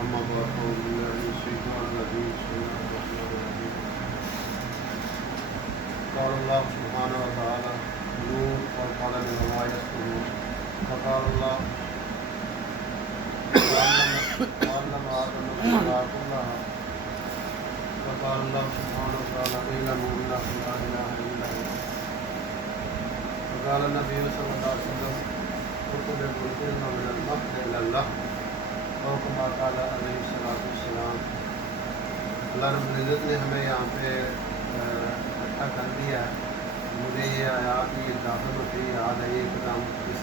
أما بعد فأعوذ بالله من الشيطان الرجيم بسم الله الرحمن الرحيم قال الله سبحانه وتعالى نور والقلم وما يسطرون وقال الله وعلم آدم الأسماء كلها وقال الله سبحانه وتعالى اعلموا أنه لا إله إلا هو وقال النبي صلى الله عليه وسلم اطلب العلم من المهد إلى الله اور كما قال علیہ الصلوۃ والسلام. اللہ رب العزت نے ہمیں یہاں پہ اکٹھا کر دیا ہے. مجھے یہ آیات یہ داخل ہوتی ہے یاد ہے یہ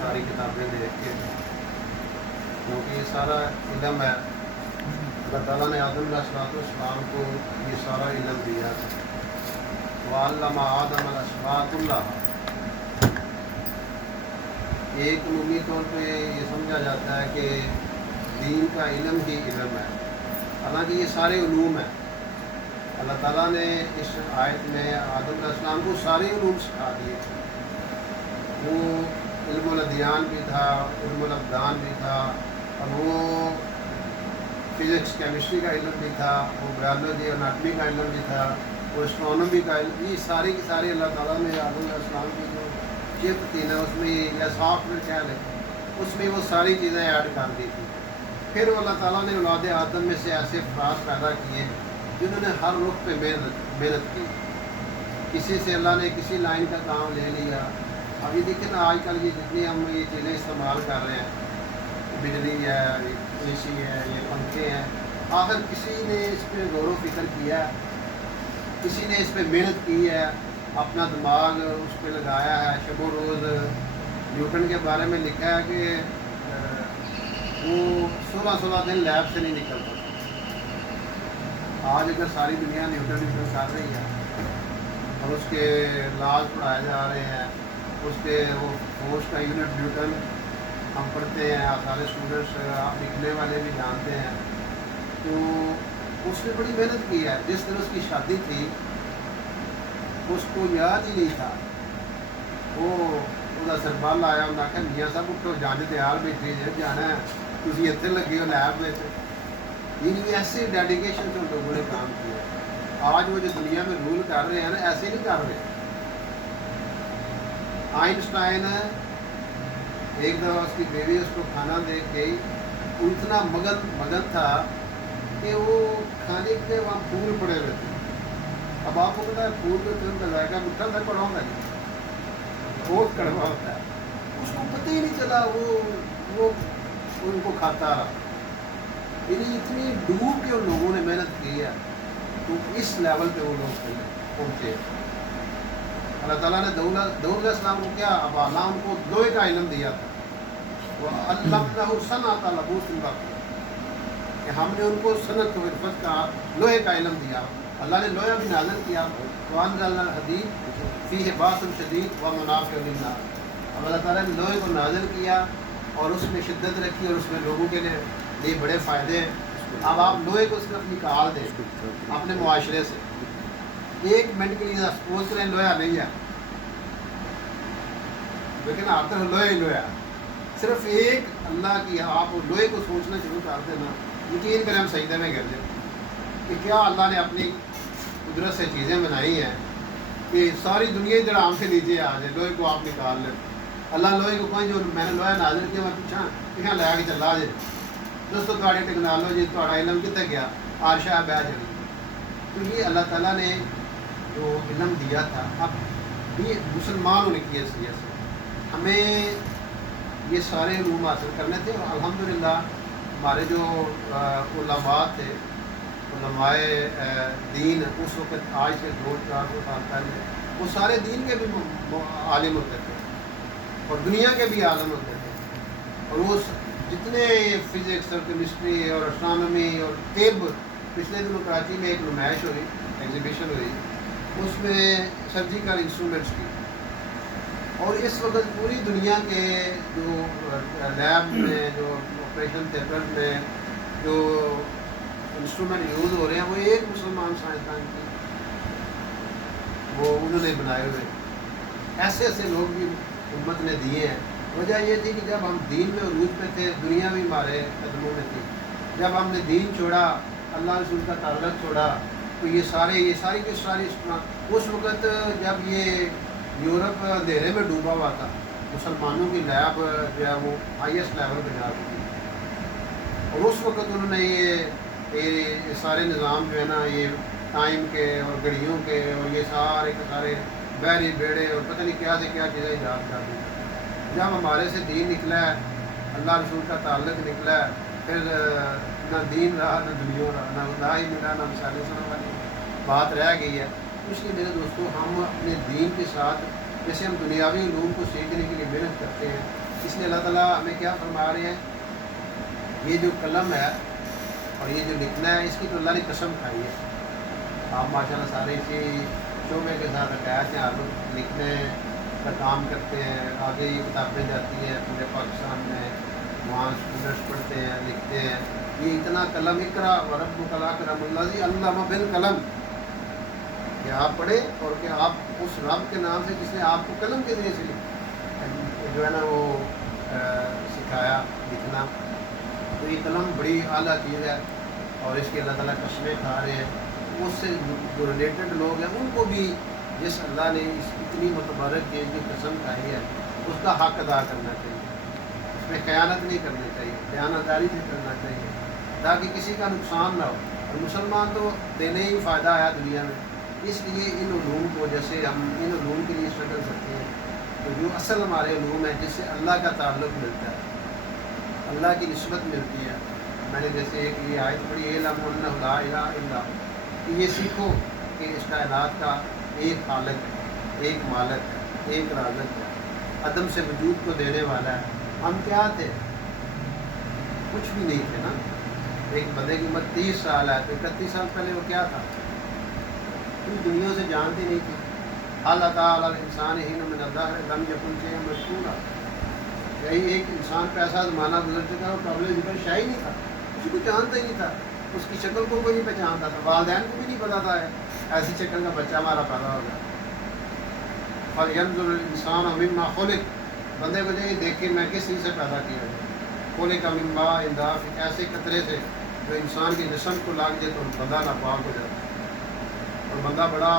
ساری کتابیں دیکھ کے، کیونکہ یہ سارا علم ہے. اللہ تعالیٰ نے آدم علیہ الصلوۃ والسلام کو یہ سارا علم دیا ہے. وعلم آدم الاسماء کلھا. ایک عمومی طور پہ یہ سمجھا جاتا ہے کہ دین کا علم ہی علم ہے، حالانکہ یہ سارے علوم ہیں. اللہ تعالیٰ نے اس آیت میں آدم علیہ السلام کو سارے علوم سکھا دیے تھے. وہ علم الادیان بھی تھا، علم الابدان بھی تھا، اور وہ فزکس کیمسٹری کا علم بھی تھا، وہ بایولوجی اناٹمی کا علم بھی تھا، وہ اسٹرانومی کا علم. یہ ساری کی ساری اللہ تعالیٰ نے آدم علیہ السلام کی جو چپ تھی نا، اس میں یا سافٹ ویئر کہہ لیں، اس میں وہ ساری چیزیں ایڈ کر دی تھی. پھر اللہ تعالیٰ نے اولاد آدم میں سے ایسے افراد پیدا کیے جنہوں نے ہر رخ پہ محنت کی. کسی سے اللہ نے کسی لائن کا کام لے لیا. اب یہ دیکھیں نا، آج کل یہ جتنی ہم یہ چیزیں استعمال کر رہے ہیں، بجلی ہے، اے سی ہے، یہ پنکھے ہیں، آخر کسی نے اس پہ غور و فکر کیا ہے، کسی نے اس پہ محنت کی ہے، اپنا دماغ اس پہ لگایا ہے. شب و روز نیوٹن کے بارے میں لکھا ہے کہ وہ 16 دن لیب سے نہیں نکلتا. آج اگر ساری دنیا نیوٹن کر رہی ہے اور اس کے لاز پڑھائے جا رہے ہیں، اس کے وہ فورس کا یونٹ نیوٹن ہم پڑھتے ہیں، سارے اسٹوڈنٹس لکھنے والے بھی جانتے ہیں. تو اس نے بڑی محنت کی ہے. جس دن اس کی شادی تھی اس کو یاد ہی نہیں تھا. وہ سربال آیا، انہیں آخیا میاں صاحب اٹھو جانے تیار بیٹھے جی، جانا ہے تھی اتنے لگے ہو لیب میں. یعنی ایسے ڈیڈیکیشن سے ان لوگوں نے کام کیا. آج وہ جو دنیا میں رول کر رہے ہیں نا، ایسے نہیں کر رہے. آئنسٹائن ایک دفعہ اس کی بیوی اس کو کھانا دے گئی، اتنا مگن تھا کہ وہ کھانے کے وہاں پھول پڑے ہوئے تھے. اب آپ کو پتا ہے پھول کے پھول کا ذائقہ میٹھا تھا، کڑوا ہوتا ہے، بہت کڑوا ہوتا ہے. اس کو پتہ ہی نہیں چلا، وہ ان کو کھاتا رہا. یعنی اتنی ڈوب کے ان لوگوں نے محنت کی ہے، تو اس لیول پہ وہ لوگ پہنچے. اللہ تعالیٰ نے داؤد علیہ السلام کو کیا اب اللہ ان کو لوہے کا علم دیا تھا. وہ علمنہ صنعۃ لبوس کہ ہم نے ان کو صنعت و عرفت کا لوہے کا علم دیا. اللہ نے لوہا بھی نازل کیا. وانزلنا الحدید فیہ باس شدید ومنافع للناس. اب اللہ تعالیٰ نے لوہے کو نازل کیا اور اس میں شدت رکھی، اور اس میں لوگوں کے لیے بڑے فائدے ہیں. اب آپ لوہے کو صرف نکال دیں اپنے معاشرے سے، ایک منٹ کے لیے سپوز کریں لوہا نہیں ہے، لیکن آپ طرف لوہے ہی لوہا. صرف ایک اللہ کی آپ لوہے کو سوچنا شروع کر دیں نا، یقین کریں ہم سجدے میں گر جائیں کہ کیا اللہ نے اپنی قدرت سے چیزیں بنائی ہیں کہ ساری دنیا جڑام سے نیچے آ جائے. لوہے کو آپ نکال لیں. اللہ لوہے کو کوئی جو میں نے لوہا نازل کیا میں پیچھا لے کے چلا جائے. دوستو تھوڑی ٹیکنالوجی تھوڑا علم کتنے گیا، آرشا بہ جائے. تو یہ اللہ تعالیٰ نے جو علم دیا تھا، اب یہ مسلمان ہونے کی حیثیت سے ہمیں یہ سارے علوم حاصل کرنے تھے. اور الحمدللہ ہمارے جو علماء تھے، علماء دین اس وقت، آج سے 200-400 سال پہلے، وہ سارے دین کے بھی عالم ہوتے تھے اور دنیا کے بھی عالم ہوتے تھے. اور وہ جتنے فزکس اور کیمسٹری اور اسٹرانومی اور طب، پچھلے دنوں کراچی میں ایک نمائش ہوئی، ایگزیبیشن ہوئی، اس میں سرجیکل انسٹرومنٹس کی. اور اس وقت پوری دنیا کے جو لیب میں، جو آپریشن تھیٹر میں جو انسٹرومنٹ یوز ہو رہے ہیں، وہ ایک مسلمان سائنسدان کی وہ انہوں نے بنائے ہوئے. ایسے ایسے لوگ بھی امت نے دیے ہیں. وجہ یہ تھی کہ جب ہم دین میں عروج پہ تھے، دنیا بھی ہمارے قدموں میں تھی، جب ہم نے دین چھوڑا، اللہ رسول کا تعلق چھوڑا، تو یہ ساری کی ساری اس وقت جب یہ یورپ اندھیرے میں ڈوبا ہوا تھا، مسلمانوں کی لیب جو ہے وہ ہائیسٹ لیول پہ جا چکی تھی، اور اس وقت انہوں نے یہ سارے نظام جو ہے نا، یہ ٹائم کے اور گھڑیوں کے اور یہ سارے کے سارے بحری بیڑے اور پتہ نہیں کیا سے کیا چیزیں ایجاد کر دی۔ جب ہمارے سے دین نکلا ہے، اللہ رسول کا تعلق نکلا ہے، پھر نہ دین رہا نہ دنیا رہا، نہ ہی ملا نہ مثال سننے والی بات رہ گئی ہے۔ اس لیے میرے دوستوں، ہم اپنے دین کے ساتھ جیسے ہم دنیاوی علوم کو سیکھنے کے لیے محنت کرتے ہیں، اس لیے اللہ تعالیٰ ہمیں کیا فرما رہے ہیں، یہ جو قلم ہے اور یہ جو لکھنا ہے، اس کی تو اللہ نے قسم کھائی ہے۔ آپ ماشاء اللہ سارے اسی شعبے کے ساتھ اٹیچ ہیں، آپ لکھنے کا کام کرتے ہیں، آگے یہ کتابیں جاتی ہیں پورے پاکستان میں، وہاں اسٹوڈنٹس پڑھتے ہیں، لکھتے ہیں۔ یہ اتنا قلم، اقرا وربک الاکرم الذی علم بالقلم، کہ آپ پڑھیں اور کہ آپ اس رب کے نام سے جس نے آپ کو قلم کے ذریعے سے جو ہے نا وہ سکھایا لکھنا۔ تو یہ قلم بڑی اعلیٰ چیز ہے، اور اس کی اللہ تعالیٰ قسمیں کھا رہے ہیں۔ اس سے جو ریلیٹڈ لوگ ہیں ان کو بھی جس اللہ نے اس اتنی متبارک چیز کی قسم کھائی ہے، اس کا حق ادا کرنا چاہیے، اس میں خیانت نہیں کرنی چاہیے، دیانتداری سے کرنا چاہیے، تاکہ کسی کا نقصان نہ ہو۔ اور مسلمان تو دینے ہی فائدہ آیا دنیا میں، اس لیے ان علوم کو، جیسے ہم ان علوم کے لیے اسٹرگل کرتے ہیں، تو جو اصل ہمارے علوم ہیں جس سے اللہ کا تعلق ملتا ہے، اللہ کی نسبت ملتی ہے۔ میں نے جیسے ایک یہ آیت پڑھی، اعلم انہ لا الہ الا، کہ یہ سیکھو کہ اس کائنات کا ایک خالق ہے، ایک مالک ہے، ایک رازق ہے، عدم سے وجود کو دینے والا ہے۔ ہم کیا تھے؟ کچھ بھی نہیں تھے نا۔ ایک بندے کی عمر 30 سال ہے تو 31 سال پہلے وہ کیا تھا؟ اس دنیا سے جانتے نہیں تھے۔ اللہ تعالیٰ انسان ہی من الدہر لم یکن شیئا مذکورا، یہی ایک انسان کا ایسا زمانہ گزر چکا وہ قابل ذکر شیء ہی نہیں تھا، کسی کو جانتا ہی نہیں تھا، اس کی شکل کو کوئی نہیں پہچانتا تھا، والدین کو بھی نہیں پتا تھا ایسی شکل کا بچہ ہمارا پیدا ہوگا۔ فَلْيَنظُرِ الْإِنسَانُ مِمَّا خُلِقَ، بندے کو یہ دیکھے میں کس چیز سے پیدا کیا ہے۔ خُلِقَ مِن مَاءٍ دَافِقٍ، ایسے قطرے سے جو انسان کی جسم کو لگ جائے تو بندہ ناپاک ہو جاتا ہے، اور بندہ بڑا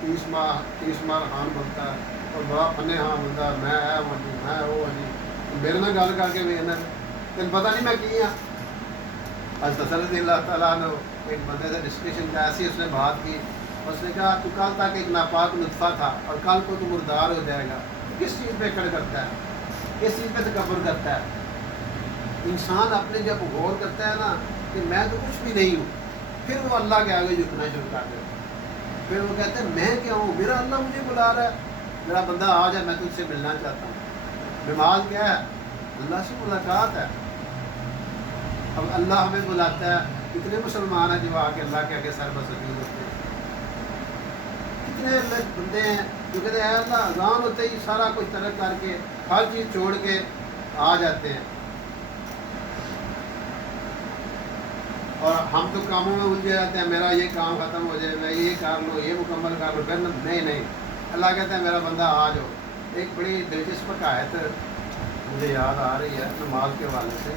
30 ماہ خان بنتا ہے، اور بڑا فنے ہاں بندہ میں ہے وہ جی، میں وہ جی، میرے نہ گل کر کے ویکھنا تین پتہ نہیں میں کی ہاں۔ حضرت رضی اللہ تعالیٰ عنہ ایک بندے سے ڈسکشن کا ایسی اس نے بات کی، اس نے کہا تو کل تک ایک ناپاک نطفہ تھا اور کل کو تو مردار ہو جائے گا، کس چیز پہ کھڑ کرتا ہے، کس چیز پہ تکبر کرتا ہے؟ انسان اپنے جب غور کرتا ہے نا کہ میں تو کچھ بھی نہیں ہوں، پھر وہ اللہ کے آگے جھکنا شروع کر دیتا ہے، پھر وہ کہتے ہیں میں کیا ہوں، میرا اللہ مجھے بلا رہا ہے، میرا بندہ آ جائے میں تجھ سے ملنا چاہتا ہوں۔ نماز کیا ہے؟ اللہ سے ملاقات ہے۔ اب اللہ ہمیں بلاتا ہے، کتنے مسلمان ہیں جو آ کے اللہ کے آگے سر بسجود ہوتے ہیں، کتنے بندے ہیں جو کہتے ہیں اے اللہ اذان ہوتے ہی سارا کچھ ترک کر کے ہر چیز چھوڑ کے آ جاتے ہیں، اور ہم تو کاموں میں الجھے جاتے ہیں، میرا یہ کام ختم ہو جائے، میں یہ کر لوں، یہ مکمل کر لوں، پھر نہیں اللہ کہتا ہے میرا بندہ آ جاؤ۔ ایک بڑی دلچسپ آیت مجھے یاد آ رہی ہے نماز کے حوالے سے۔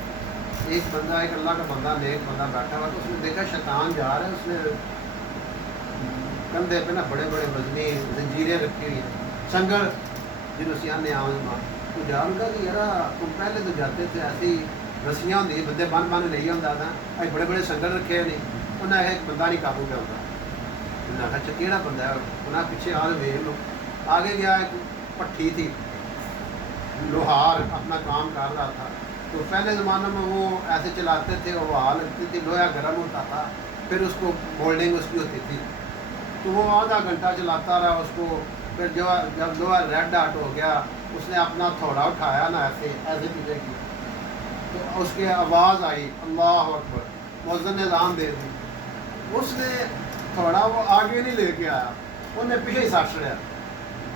ایک بندہ، ایک اللہ کا بندہ، نیک بندہ بیٹھا ہوا، تو اس نے دیکھا شیطان جا رہا ہے، اس نے کندھے پہ نا بڑے بڑے وزنی زنجیریں رکھی ہوئی ہیں، سنگل جنہوں سے آنے آؤں تو جان کا کہ یار تم پہلے تو جاتے تھے ایسی رسیاں ہوتی بندے بن نہیں ہوتا تھا، اج بڑے بڑے سنگل رکھے نہیں، انہیں ایک بندہ نہیں قابو پہ ہوتا، انہیں آخر اچھا کہڑا بندہ ہے، انہیں پیچھے آ ویخ لو، آگے گیا ایک پٹھی تھی، لوہار اپنا کام کر رہا تھا، تو پہلے زمانے میں وہ ایسے چلاتے تھے، وہ ہوا لگتی تھی، لوہا گرم ہوتا تھا، پھر اس کو مولڈنگ اس کی ہوتی تھی، تو وہ آدھا گھنٹہ چلاتا رہا اس کو، پھر جب لوہا ریڈ ڈاٹ ہو گیا، اس نے اپنا تھوڑا اٹھایا نا ایسے پیچھے کی، تو اس کی آواز آئی اللہ اکبر، مؤذن نے اذان دے دی، اس نے تھوڑا وہ آگے نہیں لے کے آیا، انہیں پیچھے ہی سٹ چڑیا،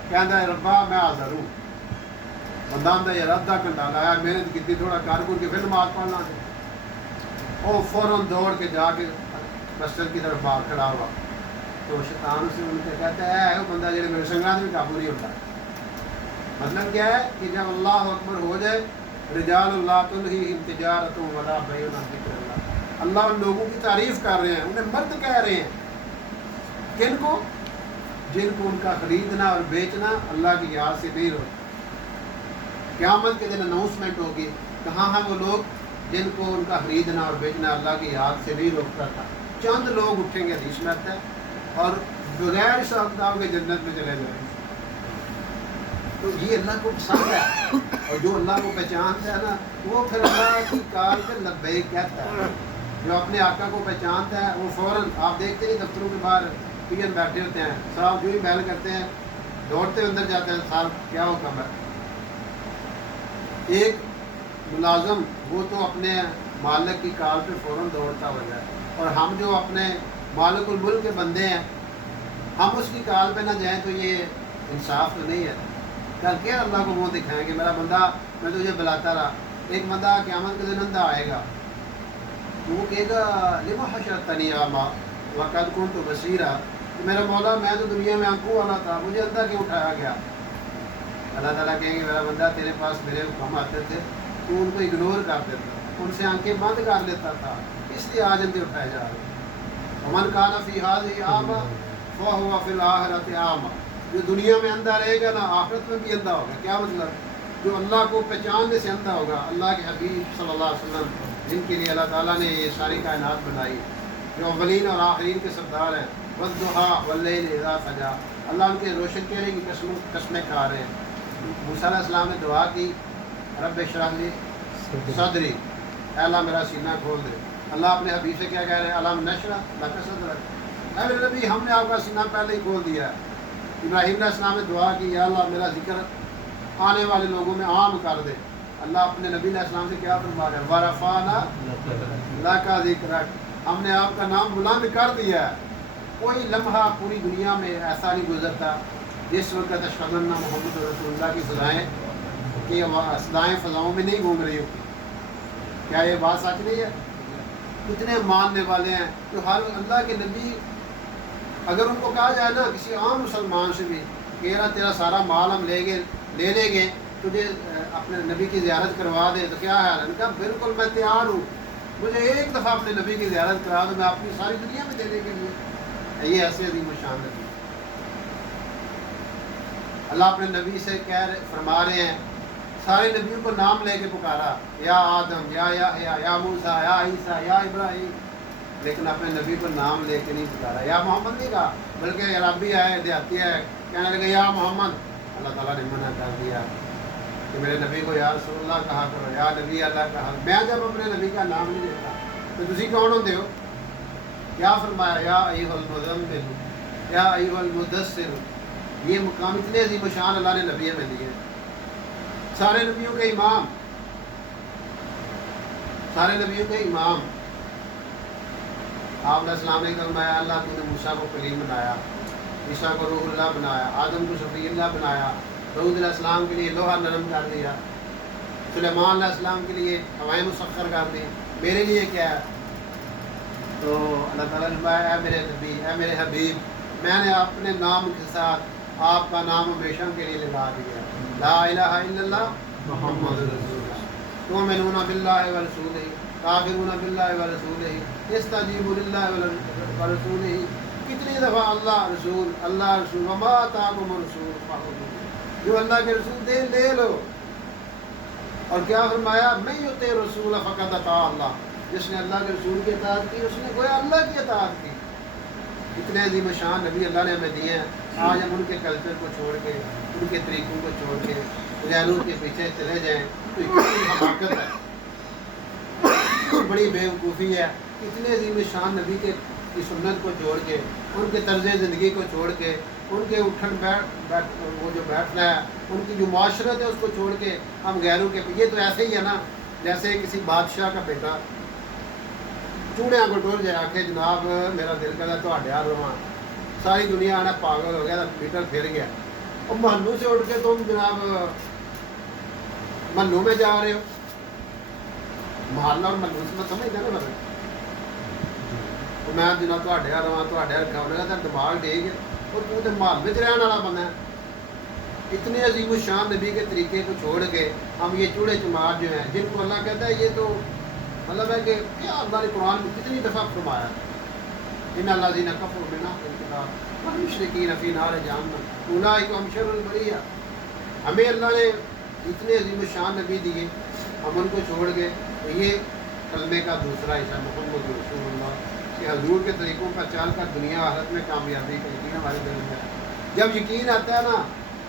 کہتا ہے ربا میں حاضر ہوں، بندہ آتا یار ادھا گھنٹہ لایا، محنت کی تھوڑا کر کے پھر نماز پڑھنا تھی، وہ فوراً دوڑ کے جا کے مسجد کی طرف باہر کھڑا ہوا، تو شیطان سے ان کے کہتا ہے وہ بندہ جڑے میرے سنگرات میں قابو نہیں ہوتا۔ مطلب کیا ہے کہ جب اللہ اکبر ہو جائے، رجال اللہ تلہیہم تجارت ولا بیع عن ذکر اللہ، اللہ ان لوگوں کی تعریف کر رہے ہیں، انہیں مرد کہہ رہے ہیں. کن کو؟ جن کو ان کا خریدنا اور بیچنا اللہ کی یاد سے نہیں روکتا. قیامت کے دن اناؤنسمنٹ ہوگی، کہاں ہیں وہ لوگ جن کو ان کا خریدنا اور بیچنا اللہ کی یاد سے نہیں روکتا تھا. چند لوگ اٹھیں گے، حدیث میں آتا ہے، اور بغیر حساب کتاب کے جنت میں چلے جائیں گے. تو یہ اللہ کو پسند ہے، اور جو اللہ کو پہچانتا ہے نا وہ پھر اللہ کی کار سے لبیک کہتا ہے. جو اپنے آقا کو پہچانتا ہے وہ فوراً، آپ دیکھتے ہیں دفتروں کے باہر پی این بیٹھے ہوتے ہیں، صاحب جو ہی بیل کرتے ہیں دوڑتے اندر جاتے ہیں، صاحب کیا حکم ہے. ایک ملازم وہ تو اپنے مالک کی کار پہ فوراً دوڑتا ہو جائے، اور ہم جو اپنے مالک الملک کے بندے ہیں ہم اس کی کار پہ نہ جائیں تو یہ انصاف تو نہیں ہے. کل کیا اللہ کو منہ دکھائیں گے، میرا بندہ میں تجھے بلاتا رہا. ایک بندہ قیامت کے دن اندھا آئے گا تو وہ کہے گا لما حشرتنی اعمی وقد کنت بصیرا، کہ میرا مولا میں تو دنیا میں آنکھوں والا تھا، مجھے اندھا کیوں اٹھایا گیا. اللہ تعالیٰ کہیں گے میرا بندہ تیرے پاس میرے حکم آتے تھے، تو ان کو اگنور کر دیتا، ان سے آنکھیں بند کر لیتا تھا، اس لیے آج اندھے اٹھائے جا رہے. ومن کان فی ہذہ اعمی فہو فی الآخرۃ اعمی، جو دنیا میں اندھا رہے گا نا آخرت میں بھی اندھا ہوگا. کیا مطلب؟ جو اللہ کو پہچاننے سے اندھا ہوگا. اللہ کے حبیب صلی اللہ علیہ وسلم جن کے لیے اللہ تعالیٰ نے یہ ساری کائنات بنائی، جو اولین اور آخرین کے سردار ہیں، والضحیٰ واللیل اذا سجا، اللہ ان کے روشن چہرے کی قسمیں کھا رہے ہیں. موسیٰ علیہ السلام نے دعا کی رب اشرح لی صدری، اے اللہ میرا سینہ کھول دے. اللہ اپنے حبیب سے کیا کہہ رہے ہیں؟ الم نشرح لک صدرک، اے میرے نبی ہم نے آپ کا سینہ پہلے ہی کھول دیا ہے. ابراہیم علیہ السلام نے دعا کی یا اللہ میرا ذکر آنے والے لوگوں میں عام کر دے. اللہ اپنے نبی علیہ السلام سے کیا فرما رہے ہیں؟ وَرَفَعْنَا لَكَ ذِكْرَكَ، ہم نے آپ کا نام بلند کر دیا ہے. کوئی لمحہ پوری دنیا میں ایسا نہیں گزرتا جس وقت اشہد ان محمد رسول اللہ کی صدائیں صدائیں فضاؤں میں نہیں گھوم رہی ہوتی. کیا یہ بات سچ نہیں ہے؟ کتنے ماننے والے ہیں جو ہر اللہ کے نبی، اگر ان کو کہا جائے نا کسی عام مسلمان سے بھی کہ یار تیرا سارا مال ہم لے لیں گے تجھے اپنے نبی کی زیارت کروا دے تو کیا ہے؟ ان کا بالکل میں تیار ہوں، مجھے ایک دفعہ اپنے نبی کی زیارت کرا دو، میں اپنی ساری دنیا میں دینے کے لیے. یہ ایسے عظیم الشان نبی. اللہ اپنے نبی سے فرما رہے ہیں، سارے نبیوں کو نام لے کے پکارا، یا آدم، یا یحییٰ، یا موسیٰ، یا عیسیٰ، یا ابراہیم، لیکن اپنے نبی کو نام لے کے نہیں پکارا. یا محمد نہیں کہا، بلکہ عربی آئے دیہاتی ہے کہنے لگے یا محمد. اللہ تعالیٰ نے منع کر دیا کہ میرے نبی کو یا رسول اللہ کہا کرو، یا نبی اللہ کہا. میں جب اپنے نبی کا نام نہیں لیتا تو تسی کون ہوتے ہو؟ کیا فرمایا؟ یا ایھا المزمل، یا ایھا المدثر. یہ مقام اتنے عظیم شان اللہ نے نبی میں دیے. سارے نبیوں کے امام، سارے نبیوں کے امام. آپ علیہ السلام نے فرمایا اللہ تو نے موسیٰ کو کلیم بنایا، عیسیٰ کو روح اللہ بنایا، آدم کو شفیع اللہ بنایا، داؤد علیہ السلام کے لیے لوہا نرم کر دیا، سلیمان علیہ السلام کے لیے ہوائیں مسخر کر دی. میرے لیے کیا ہے؟ تو اللہ تعالیٰ نے فرمایا اے میرے نبی، اے میرے حبیب، میں نے اپنے نام کے ساتھ آپ کا نام ہمیشہ کے لیے لگا دیا، لا الہ الا اللہ محمد رسول اللہ. تؤمنون باللہ ورسولہ، کافرون باللہ ورسولہ، استجیبوا للہ ورسولہ. کتنی دفعہ اللہ رسول وما آتاکم الرسول فخذوہ، جو اللہ کے رسول دے لے لو. اور کیا فرمایا؟ من یطع الرسول فقد اطاع اللہ، جس نے اللہ کے رسول کی اطاعت کی اس نے گویا اللہ کی اطاعت کی. اتنے عظیم شان نبی اللہ نے ہمیں دیے ہیں. آج ہم ان کے کلچر کو چھوڑ کے، ان کے طریقوں کو چھوڑ کے غیروں کے پیچھے چلے جائیں تو کتنی حماقت ہے، بڑی بیوقوفی ہے. اتنے عظیم شان نبی کی سنت کو چھوڑ کے، ان کے طرز زندگی کو چھوڑ کے، ان کے اٹھن بیٹھ وہ جو بیٹھنا ہے، ان کی جو معاشرت ہے اس کو چھوڑ کے ہم غیروں کے. یہ تو ایسے ہی ہے نا جیسے کسی بادشاہ کا بیٹا چوڑیاں کو ٹور جائے آخے جناب میرا دل کرتا تھوڑے آ رہا، ساری دنیا آنا پاگل ہو گیا، میٹر پھر گیا. اور محلوں سے اٹھ کے تم جناب محلوں میں جا رہے ہو. محلہ اور محلوں سے میں سمجھتا نا فرق. میں جناب تھوڑے آ رہا تھوڑے رکھا انہیں کہا دماغ ٹھیک ہے اور تو محل میں رہن والا بندہ ہے. اتنے عظیم الشان نبی کے طریقے کو چھوڑ کے ہم یہ چوڑے چمار جو ہیں جن کو اللہ کہتا ہے یہ تو مطلب ہے کہ کیا اللہ نے قرآن میں کتنی دفعہ فرمایا ان الذین کفروا بآیات الکتاب والمشرکین فی نار جہنم اولئک هم شر البریہ. ہمیں اللہ نے اتنے عظیم الشان نبی دیے، ہم ان کو چھوڑ گئے. تو یہ کلمے کا دوسرا حصہ محمد رسول اللہ کہ حضور کے طریقوں پر چل کر دنیا آخرت میں کامیابی کا یقین ہمارے دل میں ہے. جب یقین آتا ہے نا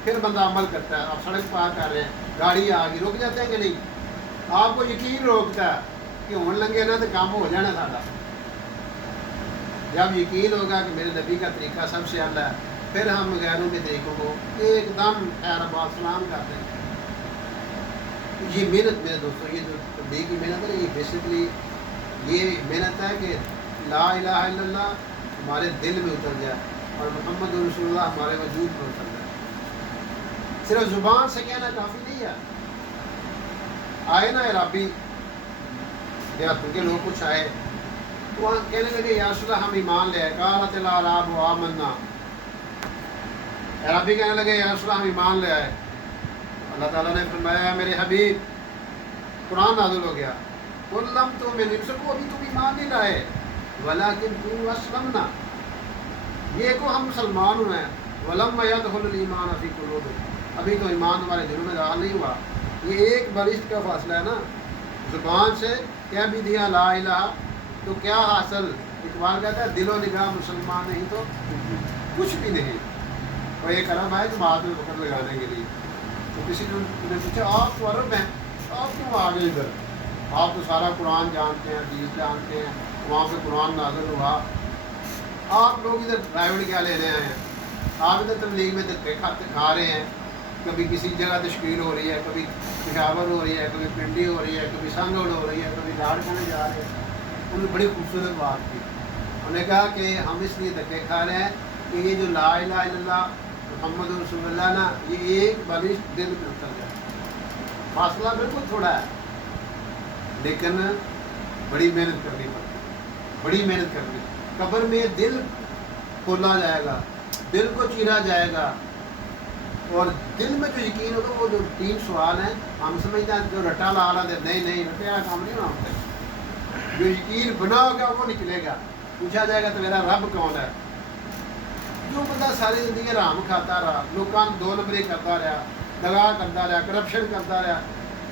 پھر بندہ عمل کرتا ہے. آپ سڑک پار کر رہے ہیں، گاڑی آ گئی، رک جاتے ہیں کہ نہیں؟ آپ کو یقین روکتا ہے کہ ہون لگے نا تو کام ہو جانا سارا. جب یقین ہوگا کہ میرے نبی کا طریقہ سب سے اعلیٰ ہے پھر ہم غیروں کے طریقوں کو ایک دم خیر آباد سلام کرتے ہیں. یہ محنت میرے دوستوں، یہ جو تبلیغ کی محنت ہے، یہ بیسکلی یہ محنت ہے کہ لا الہ الا اللہ ہمارے دل میں اتر جائے اور محمد رسول اللہ ہمارے وجود میں اتر جائے. صرف زبان سے کہنا کافی نہیں ہے. آئے نا عرابی دیہاتوں کے لوگ کچھ آئے تو وہاں کہنے لگے یا رسول اللہ ہم ایمان لے آئے. قالت الاعراب آمنا. عرابی کہنے لگے یا رسول اللہ ہم ایمان لے آئے. اللہ تعالیٰ نے فرمایا میرے حبیب قرآن نازل ہو گیا قل لم تؤمنوا، ان کو ابھی تم ایمان نہیں لائے، ولکن قولوا اسلمنا، یہ کو ہم مسلمان ہوئے ہیں. ولما يدخل الایمان فی قلوبکم، ابھی تو ایمان تمہارے دلوں میں داخل نہیں ہوا. یہ ایک برشت کا فاصلہ ہے نا. زبان سے کہہ بھی دیا لا الہ تو کیا حاصل؟ اقبال کہتا ہے دل و نگاہ مسلمان نہیں تو کچھ بھی نہیں. اور ایک عرب آئے تو بعد میں پکڑ لگانے کے لیے تو کسی نے پوچھا آپ تو عرب ہیں، آپ کیوں آ گئے ادھر؟ آپ تو سارا قرآن جانتے ہیں، حدیث جانتے ہیں، وہاں سے قرآن نازل ہوا، آپ لوگ ادھر ڈرائیور کیا لینے آئے ہیں؟ آپ ادھر تبلیغ میں دھکے کھا رہے ہیں. کبھی کسی جگہ تشکیل ہو رہی ہے، کبھی پشاور ہو رہی ہے، کبھی پنڈی ہو رہی ہے، کبھی سنگوڑ ہو رہی ہے، کبھی لاڑ کھانے جا رہے ہیں. انہوں نے بڑی خوبصورت بات کی. انہوں نے کہا کہ ہم اس لیے دھکے کھا رہے ہیں کہ یہ جو لا الہ الا اللہ محمد رسول اللہ نا یہ ایک بارش دل میں اتر جائے. فاصلہ بالکل تھوڑا ہے لیکن بڑی محنت کرنی پڑتی ہے، بڑی محنت کرنی. قبر میں دل کھولا جائے گا، دل کو چیرا جائے گا اور دل میں جو یقین ہوگا وہ جو 3 سوال ہیں ہم سمجھتے ہیں جو رٹا لا رہا تھا، نہیں رٹے والا کام نہیں ہونا ہوتا. جو یقین بنا ہوگا وہ نکلے گا. پوچھا جائے گا تو میرا رب کون ہے؟ جو بندہ ساری زندگی حرام کھاتا رہا، لوگوں 2 نمبری کرتا رہا، دغا کرتا رہا، کرپشن کرتا رہا،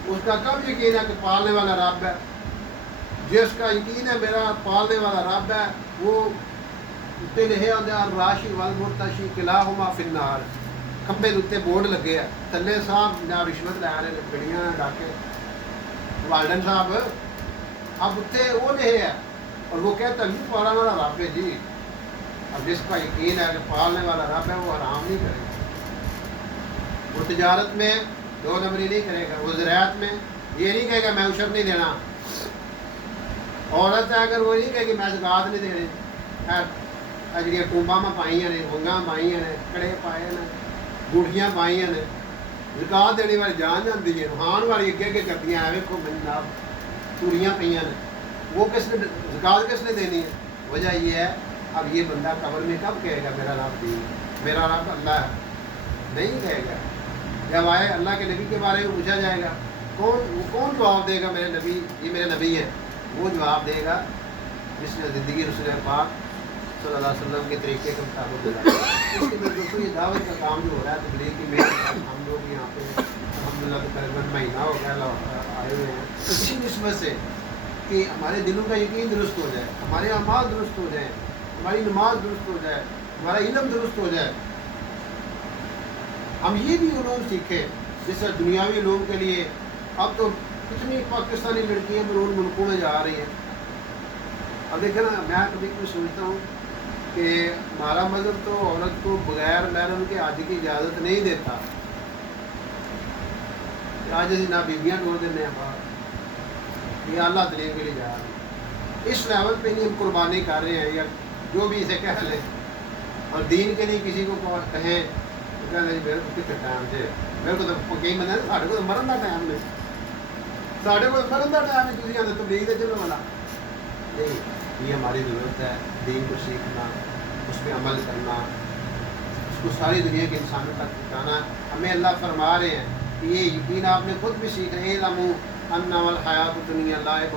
اس کا کب یقین ہے کہ پالنے والا رب ہے؟ جس کا یقین ہے میرا پالنے والا رب ہے وہ راشی والمرتشی کلاہما فی النار. کھمبے اتنے بورڈ لگے ہیں تھلے صاحب نہ رشوت لے رہے گڑیاں ڈاکے والڈن صاحب، اب اتنے وہ لے ہے اور وہ کہتا نہیں پالنے والا رب ہے جی. اب جس کا یقین ہے کہ پالنے والا رب ہے وہ حرام نہیں کرے گا، وہ تجارت میں 2 نمبری نہیں کرے گا، وہ زراعت میں یہ نہیں کہے گا میں عشر نہیں دینا. عورت ہے اگر وہ نہیں کہے کہ میں زکات نہیں دے رہی، جی ٹوبا میں پائی نے، وگاں پائی نے، کڑے پائے نے، گوٹیاں پائی نے، زکات دینے والی جان جاتی ہے، ہان والی اگے اگے کرتی ہیں. ویکو جناب چوڑیاں پہ نے، وہ کس نے زکات کس نے دینی ہے؟ وجہ یہ ہے اب یہ بندہ قبر میں کب کہے گا میرا رب دین میرا رب اللہ ہے؟ نہیں کہے گا. جب آئے اللہ کے نبی کے بارے میں پوچھا جائے گا کون جواب دے گا میرے نبی یہ میرے نبی ہیں؟ وہ جواب دے گا جس نے زندگی رسول پاک صلی اللہ علیہ وسلم کے طریقے کے مطابق گزارا. اس کے بعد دوستوں یہ دعوت کا کام جو ہو رہا ہے تبلیغ کی محنت ہم لوگ یہاں پہ الحمدللہ تقریباً مہینہ ہو گیا آئے ہوئے ہیں اسی نسبت سے کہ ہمارے دلوں کا یقین درست ہو جائے، ہمارے اعمال درست ہو جائیں، ہماری نماز درست ہو جائے، ہمارا علم درست ہو جائے. ہم یہ بھی علوم سیکھیں جس سے دنیاوی علوم کے لیے اب تو کتنی پاکستانی لڑکیاں بیرون ملکوں میں جا رہی ہیں. اب دیکھیں نا میں کبھی کبھی سوچتا ہوں کہ ہمارا مذہب تو عورت کو بغیر محرم کے حج کی اجازت نہیں دیتا. آج نہ بیویاں ڈور دینے ہیں باہر، یہ اللہ تعالیٰ کے لیے جا رہے ہیں. اس لیول پہ نہیں ہم قربانی کر رہے ہیں یا جو بھی اسے کہہ لیں اور دین کے لیے کسی کو کہیں تو کہنا جی میرے کو کتنے ٹائم سے میرے کو تو کئی بندے ساڑھے کو مرن کا ٹائم نہیں، ساڑھے کو مرن کا ٹائم ہے تھی آتے تبلیغ دے چلو والا نہیں. یہ ہماری ضرورت ہے دین کو سیکھنا، اس پہ عمل کرنا، اس کو ساری دنیا کے انسانوں تک پہنچانا. ہمیں اللہ فرما رہے ہیں کہ یہ یقین آپ نے خود بھی سیکھ رہے ہیں. لمو ان الحیات الدنیا لعب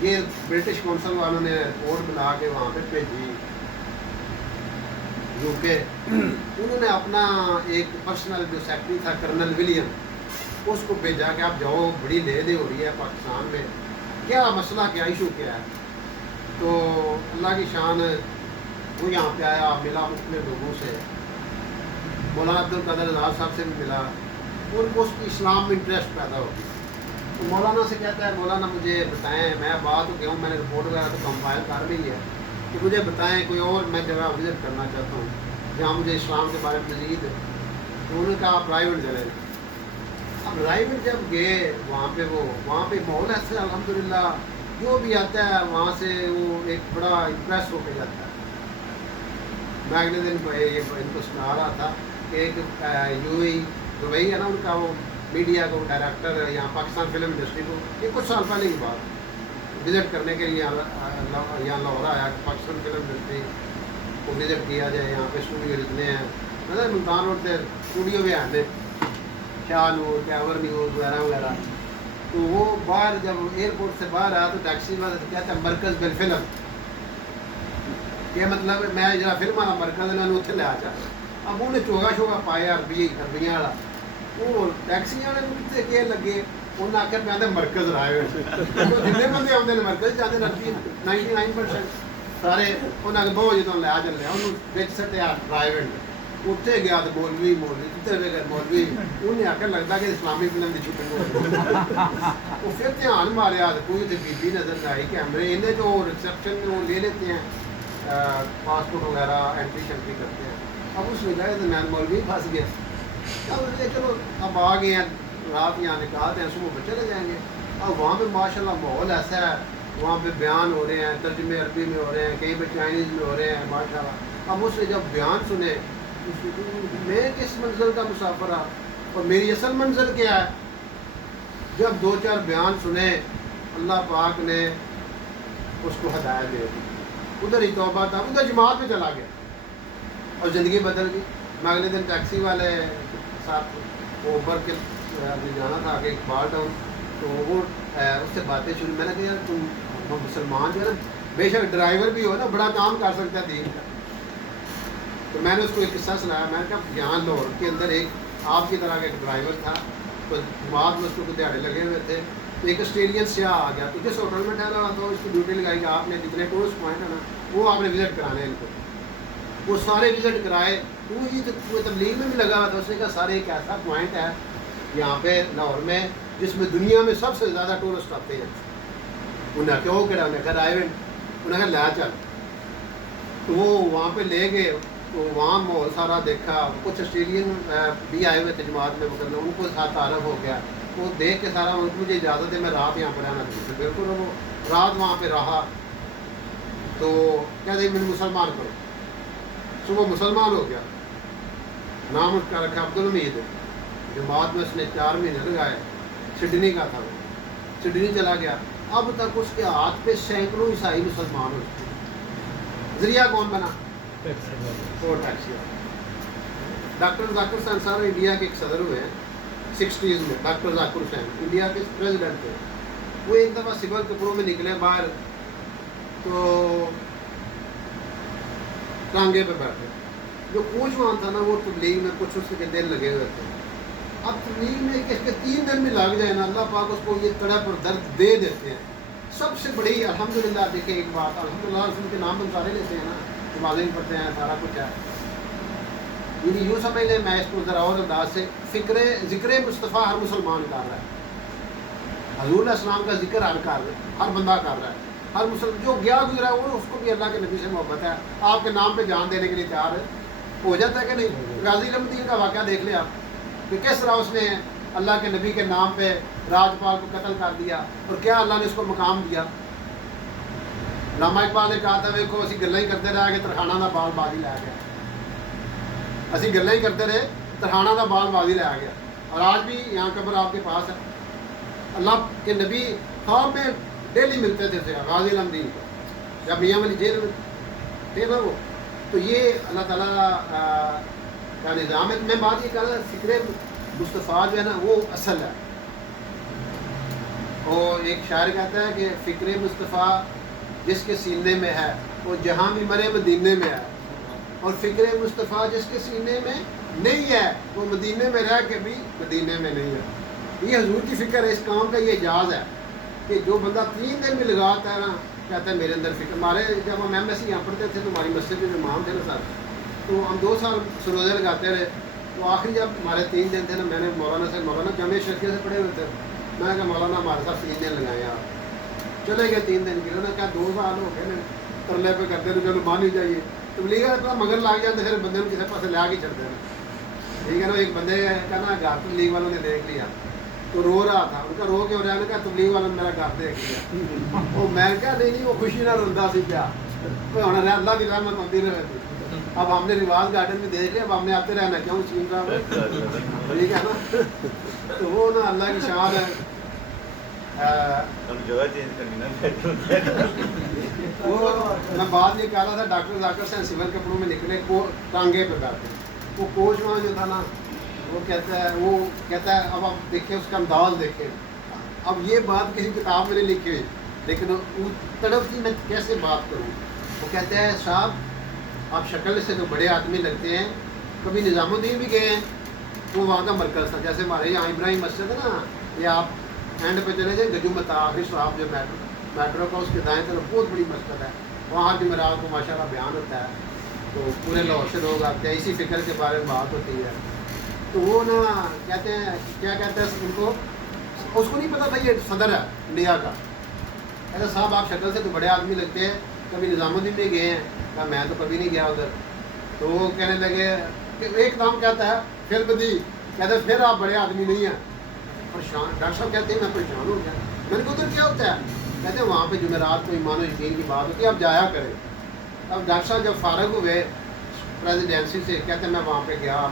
یہ برٹش کونسل والوں نے رپورٹ بنا کے وہاں پہ بھیجی یو کے. انہوں نے اپنا ایک پرسنل جو سیکرٹری تھا کرنل ولیم اس کو بھیجا کہ آپ جاؤ, بڑی لے دے ہو رہی ہے پاکستان میں, کیا مسئلہ کیا ایشو کیا ہے. تو اللہ کی شان وہ یہاں پہ آیا, ملا مختلف لوگوں سے, مولانا عبدالقادر آزاد صاحب سے بھی ملا, ان کو اس کی اسلام میں انٹرسٹ پیدا ہو گیا. تو مولانا سے کہتا ہے مولانا مجھے بتائیں, میں بات ہو گیا ہوں, میں نے رپورٹ وغیرہ تو کمپائل کر لی ہے, کہ مجھے بتائیں کوئی اور میں جگہ وزٹ کرنا چاہتا ہوں جہاں مجھے اسلام کے بارے میں مزید. تو انہوں نے کہا آپ رائے گنج چلے جائیں. اب رائے گنج جب گئے وہاں پہ ماحول ایسے الحمدللہ جو بھی آتا ہے وہاں سے وہ ایک بڑا امپریس ہو کے جاتا ہے. میں اگلے دن کو ان کو سنا رہا تھا کہ ایک یو اے دبئی ہے نا, ان کا وہ میڈیا کو ڈائریکٹر یہاں پاکستان فلم انڈسٹری کو, یہ کچھ سال پہلے کی بات, وزٹ کرنے کے لیے یہاں لاہور آیا کہ پاکستان فلم انڈسٹری کو وزٹ کیا جائے, یہاں پہ اسٹوڈیو جتنے ہیں مطلب ملتان روڈ سے اسٹوڈیو بھی آتے, شاہ نور, کیور نیوز وغیرہ وغیرہ. تو وہ باہر جب ایئرپورٹ سے باہر آیا تو ٹیکسی والے کہتے ہیں مرکز بل فلم, یہ مطلب میں جہاں فلم والا مرکز ہے اتنے لے آ. اب انہیں چوگا شوگا پایا عربیاں والا, وہ ٹیکسی والے کتنے کہہ لگے, انہیں آخر پہ آتے مرکز رائے جتنے بندے آتے ہیں مرکز جاتے ہیں 99% سارے. انہیں آگے بہت جتوں لیا چلے انہوں بچ سٹیا رائے ونڈ, اتنے گیا تو مولوی کتنے پہ گئے مولوی, انہیں آخر لگتا کہ اسلامی فلم کی شوٹنگ ہو. وہ پھر دھیان ماریا تو کوئی تو بی بی نظر آئی کیمرے, انہیں جو ریسیپشن میں وہ لے لیتے ہیں پاسپورٹ وغیرہ انٹری شنٹری کرتے ہیں. اب اس نے کہا تو میں مولوی پھنس گیا. چلو اب آ گئے ہیں, رات یہاں نکالتے ہیں, صبح پہ چلے جائیں گے. اب وہاں پہ ماشاء اللہ ماحول ایسا ہے, وہاں پہ بیان ہو رہے ہیں, ترجمے عربی میں ہو رہے ہیں, کہیں پہ چائنیز میں ہو رہے ہیں ماشاء اللہ. اب اس نے جب بیان سنے, میں کس منزل کا مسافر ہوں اور میری اصل منزل کیا ہے. جب 2-4 بیان سنے اللہ پاک نے اس کو ہدایت دے دی, ادھر ہی توبہ تھا, ادھر جماعت میں چلا گیا اور زندگی بدل گئی. میں اگلے دن ٹیکسی والے ساتھ وہ اوپر کے جانا تھا آگے اقبال ٹاؤن, تو وہ اس سے باتیں شروع. میں نے کہا یار تم مسلمان جو ہے نا, بے شک ڈرائیور بھی ہو نا, بڑا کام کر سکتا ہے دین کا. تو میں نے اس کو ایک قصہ سنایا. میں نے کہا یہاں لاہور کے اندر ایک آپ کی طرح کا ایک ڈرائیور تھا, تو بعد میں اس کو دیہڑے لگے ہوئے تھے. تو ایک آسٹریلین سیاح آ گیا, تو جس ہوٹل میں ٹھہرا ہوا تھا اس کی ڈیوٹی لگائی کہ آپ نے جتنے ٹورسٹ پوائنٹ ہیں نا وہ آپ نے وزٹ کرانے ہیں ان کو. وہ سارے وزٹ کرائے. وہ تبلیغ میں بھی لگا ہوا تھا. اس نے کہا سارے ایک ایسا پوائنٹ ہے یہاں پہ لاہور میں جس میں دنیا میں سب سے زیادہ ٹورسٹ آتے ہیں. انہوں نے کہا وہ کہا, انہیں کہا رائے ونڈ, انہیں کہا لے چل. تو وہ وہاں پہ لے گئے, تو وہاں ماحول سارا دیکھا. کچھ آسٹریلین بھی آئے ہوئے تھے جماعت میں, مطلب ان کو ساتھ تعارف ہو گیا. وہ دیکھ کے سارا مجھے اجازت ہے میں رات یہاں پہ رہنا چاہتا ہوں. بالکل وہ رات وہاں پہ رہا. تو کہتے میں مسلمان کرو. صبح مسلمان ہو گیا. نام اس کا رکھا عبدالحمید. جماعت میں اس نے 4 مہینے لگائے. سڈنی کا تھا, وہ سڈنی چلا گیا. اب تک اس کے ہاتھ پہ سینکڑوں عیسائی مسلمان ہو چکے. ذریعہ کون بنا؟ وہ ٹیکسی. ڈاکٹر ذاکر حسین صاحب انڈیا کے ایک صدر ہوئے ہیں 60s میں. ڈاکٹر ذاکر حسین انڈیا کے پریزیڈنٹ تھے. وہ ایک دفعہ سول کپڑوں میں نکلے باہر, تو ٹانگے پہ بیٹھے. جو کوچوان تھا نا وہ تبلیغ میں کچھ اس کے دل لگے ہوئے تھے. اب تبلیغ میں اس کے 3 دن میں لگ جائے نا, اللہ پاک اس کو یہ تڑپ اور درد دے دیتے ہیں. سب سے بڑی الحمدللہ دیکھیں ایک بات, الحمدللہ رسول کے نام ہم سارے لیتے ہیں نا, نمازیں پڑھتے ہیں, سارا کچھ ہے. یعنی یوں سمجھ لیں, میں اس کو ذرا اور انداز سے ذکر مصطفیٰ ہر مسلمان کر رہا ہے. حضور علیہ السلام کا ذکر ہر بندہ کر رہا ہے. ہر مسلم جو گیا گزرا ہے وہ اس کو بھی اللہ کے نبی سے محبت ہے. آپ کے نام پہ جان دینے کے لیے تیار ہو جاتا ہے کہ نہیں. غازی الدین کا واقعہ دیکھ لیں آپ, کہ کس طرح اس نے اللہ کے نبی کے نام پہ راجپال کو قتل کر دیا, اور کیا اللہ نے اس کو مقام دیا. علامہ اقبال نے کہا تھا ویکھو اسی گلاں ہی کرتے رہے کہ ترخانہ دا بال بازی لے گیا. اسی گلاں ہی کرتے رہے, ترخانہ دا بال بازی لے گیا. اور آج بھی یہاں قبر آپ کے پاس ہے. اللہ کے نبی خواب میں ڈیلی ملتے تھے غازی الدین کو, جب میاں والی جیل میں تھے نا وہ. تو یہ اللہ تعالیٰ کا نظام ہے. میں بات یہ کہہ رہا, فکر مصطفیٰ جو ہے نا وہ اصل ہے. اور ایک شاعر کہتا ہے کہ فکر مصطفیٰ جس کے سینے میں ہے وہ جہاں بھی مرے مدینے میں ہے، اور فکر مصطفیٰ جس کے سینے میں نہیں ہے وہ مدینے میں رہ کے بھی مدینے میں نہیں ہے۔ یہ حضور کی فکر ہے، اس کام کا یہ اعجاز ہے کہ جو بندہ 3 دن میں لگاتا ہے نا، کہتا ہے میرے اندر فکر۔ ہمارے جب ہم ایم ایس سی یہاں پڑھتے تھے تو ہماری مسجد کے جو امام تھے نا سر، تو ہم 2 سال سروزے لگاتے رہے، تو آخری جب ہمارے 3 دن تھے نا، میں نے مولانا جامعہ شرقیہ سے پڑھے ہوئے تھے، میں نے کہا مولانا ہمارے ساتھ 3 دن لگائے آپ، چلے گئے 3 دن کے لیے، کہا 2 سال ہو گئے ترلے پہ کرتے رہے، چلو مان ہی جائیے تبلیغ ہے مگر لگ جاتے، پھر بندے کو کسی پاس لیا کے چڑھتے ہیں، ٹھیک ہے نا۔ ایک بندے کا نا گھر تبلیغ والوں نے دیکھ لیا تو رو رہا تھا، ان کا رو کے ہو رہا ہے، کہا تبلیغ والوں نے میرا گھر دیکھ لیا، وہ میں کہا نہیں وہ خوشی نہ روندا سی پیا، ہونا اللہ کی رحمت ہوتی رہے تھی۔ اب ہم نے رواز گارڈن میں دیکھ لیا، اب ہم نے آتے رہنا کیوں چین صاحب، ٹھیک ہے نا۔ تو وہ نا اللہ کی شان ہے۔ وہ میں بات یہ کہہ رہا تھا، ڈاکٹر ذاکر حسین سول کپڑوں میں نکلے ٹانگے پہ بیٹھے، وہ کوچ وہاں جو تھا نا وہ کہتا ہے اب آپ دیکھیں اس کا انداز دیکھیں، اب یہ بات کسی کتاب میں نہیں لکھی ہوئی لیکن وہ تڑپ تھی میں کیسے بات کروں۔ وہ کہتا ہے صاحب آپ شکل سے جو بڑے آدمی لگتے ہیں، کبھی نظام الدین بھی گئے ہیں، وہ وہاں کا مرکز تھا، جیسے ہمارے یہاں ابراہیم مسجد ہے نا، یہ آپ اینڈ پہ چلے جائیں گجو متاخر صاحب جو میٹرو کا اس کے دائیں طرف بہت بڑی مسجد ہے، وہاں جمعرات کو ماشاء اللہ بیان ہوتا ہے، تو پورے لاہور سے لوگ آتے ہیں، اسی فکر کے بارے میں بات ہوتی ہے۔ تو وہ نا کہتے ہیں کیا کہتے ہیں ان کو، اس کو نہیں پتا تھا یہ صدر ہے انڈیا کا، کہتے صاحب آپ شکل سے تو بڑے آدمی لگتے ہیں، کبھی نظام الدین میں گئے ہیں؟ کہا میں تو کبھی نہیں گیا ادھر۔ تو وہ کہنے لگے کہ ایک نام کہتا ہے پھر بدی، کہتے ہیں پھر آپ بڑے آدمی نہیں ہیں، پریشان۔ ڈاکٹر صاحب کہتے ہیں میں پریشان ہو گیا، میں نے کہا ادھر کیا ہوتا ہے؟ کہتے ہیں وہاں پہ جمعرات کو ایمان و یقین کی بات ہوتی ہے، آپ جایا کریں۔ اب ڈاکٹر صاحب جب فارغ ہوئے پریزیڈینسی سے، کہتے ہیں میں وہاں پہ گیا،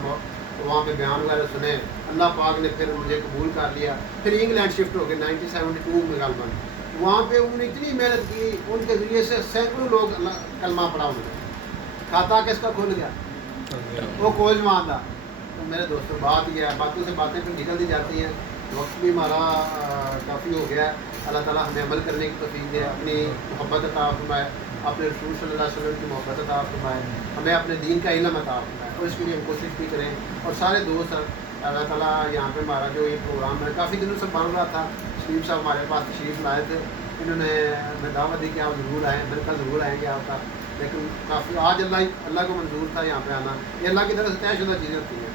وہاں پہ بیان وغیرہ سنے، اللہ پاک نے پھر مجھے قبول کر لیا، پھر انگلینڈ شفٹ ہو گئے 1972 میں غالباً۔ وہاں پہ انہوں نے اتنی محنت کی، ان کے ذریعے سے سینکڑوں لوگ کلمہ پڑھا انہوں نے، کھاتا کس کا کھل گیا، وہ کوچ وہاں تھا۔ تو میرے دوستوں بات یہ ہے، باتوں سے باتیں پھر نکلتی جاتی ہیں، وقت بھی ہمارا کافی ہو گیا ہے۔ اللہ تعالیٰ ہمیں عمل کرنے کی توفیق دے، اپنی محبت عطا فرمائے، اپنے رسول صلی اللہ علیہ وسلم کی محبت عطا فرمائے، ہمیں اپنے دین کا علم عطا فرمائے، اور اس کے لیے ہم کوشش بھی کریں۔ اور سارے دوست اللہ تعالیٰ یہاں پہ ہمارا جو یہ پروگرام ہے کافی دنوں سے بن رہا تھا، شریف صاحب ہمارے پاس تشریف لائے تھے، انہوں نے ہمیں دعوت دی کہ آپ ضرور آئیں، میں نے کہا ضرور آئیں گے آپ کا، لیکن کافی آج اللہ کو منظور تھا یہاں پہ آنا، یہ اللہ کی طرف سے طے شدہ چیزیں ہوتی ہیں۔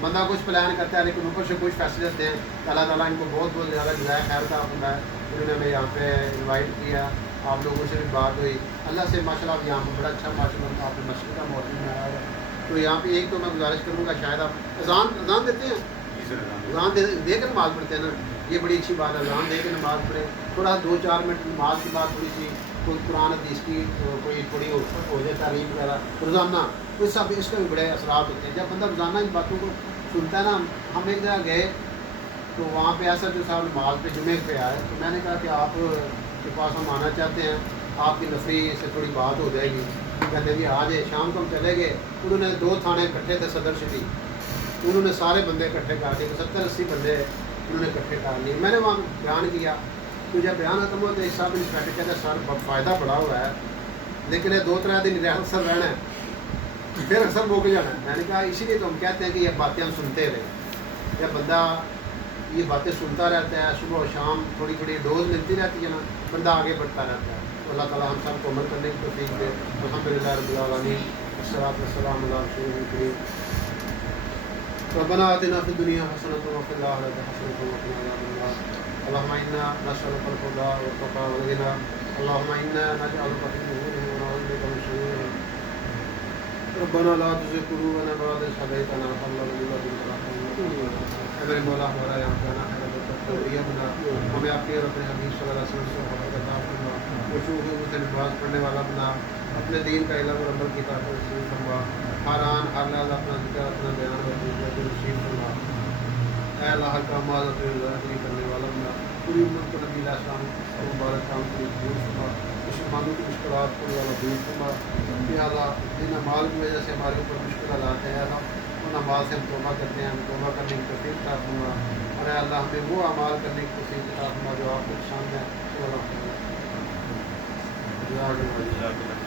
بندہ کچھ پلان کرتا ہے لیکن اوپر سے کچھ فیصلے ہوتے ہیں، اللہ تعالیٰ ان کو بہت بہت زیادہ جزائے خیر کا ہوتا ہے، انہوں نے ہمیں یہاں پہ انوائٹ کیا، آپ لوگوں سے بھی بات ہوئی، اللہ سے ماشاء اللہ یہاں پہ بڑا اچھا ماشاء اللہ آپ نے مسجد کا موضوع بنایا ہے۔ تو یہاں پہ ایک تو میں گزارش کروں گا، شاید آپ اذان دیتے ہیں، اذان دے کے نماز پڑھتے ہیں نا، یہ بڑی اچھی بات ہے، اذان دے کے نماز پڑھیں، تھوڑا 2-4 منٹ نماز کے بعد تھوڑی سی کوئی قرآن حدیث کی کوئی تھوڑی ہو جائے تعلیم وغیرہ روزانہ، اس کا بھی بڑے اثرات ہوتے ہیں۔ جب بندہ روزانہ ان باتوں کو سنتا ہے نا، ہم ایک جگہ گئے تو وہاں پہ ایسا جو صاحب نماز پہ جمعے پہ آئے، تو میں نے کہا کہ آپ کے پاس ہم آنا چاہتے ہیں، آپ کی نفری سے تھوڑی بات ہو جائے گی۔ کہتے ہیں جی آ جائے، شام کو ہم چلے گئے، انہوں نے 2 تھانے اکٹھے تھے صدر شری، انہوں نے سارے بندے اکٹھے کر دیے، 70-80 بندے انہوں نے اکٹھے کر لیے۔ میں نے وہاں بیان کیا، تو جب بیان ختم ہوا تو ایک صاحب انسپیکٹر کہتے ہیں سر فائدہ پڑا ہوا ہے لیکن یہ 2-3 دن ریاست سر رہنا ہے، پھر اکثر موقع جانا ہے۔ میں نے کہا اسی لیے تو ہم کہتے ہیں کہ یہ باتیں ہم سنتے رہیں، جب بندہ یہ باتیں سنتا رہتا ہے، صبح و شام تھوڑی تھوڑی ڈوز ملتی رہتی ہے نا، بندہ آگے بڑھتا رہتا ہے۔ تو اللہ تعالیٰ ہم سب کو عمل کرنے کی توفیق دے۔ الحمدللہ رب العالمین، والصلاۃ والسلام علی رسول الکریم۔ ربنا آتنا فی الدنیا حسنۃ وفی الآخرۃ حسنۃ وقنا عذاب النار۔ اللهم انا نسألك الهدى والتقى والغنى، اللهم انا نجعلك في نحورهم ونعوذ بك من شرورهم، ربنا لا تزغ قلوبنا بعد إذ هديتنا وهب لنا من لدنك رحمة، اے میرے مولا ہمارا یہاں پہ آنا ہے بنا، ہمیں آپ کے اپنے حبیب صلی اللہ علیہ وسلم سے محبت عطا فرما، خشوع سے نماز پڑھنے والا بنا، اپنے دین کا علم اور عمل کی طاقت نصیب فرما، ہر آن ہر لحظہ اپنا ذکر اپنا بیان اور نصیب فرما، اے اللہ کا مال اپنے رضا کرنے والا بنا، پوری امت کو نبی علیہ السلام کا مبارک کام کو دور فرما، مسلمانوں کی مشکلات کو والا دور فرما، یا اللہ جن اعمال کی وجہ سے ہمارے اوپر مشکلات آتے ہیں، اللہ ان اعمال سے ہم توبہ کرتے ہیں، ہم توبہ کرنے کی توفیق عطا فرما، اور اے اللہ ہمیں وہ اعمال کرنے کی توفیق عطا فرما جو آپ کو پسند ہے۔ جزاک اللہ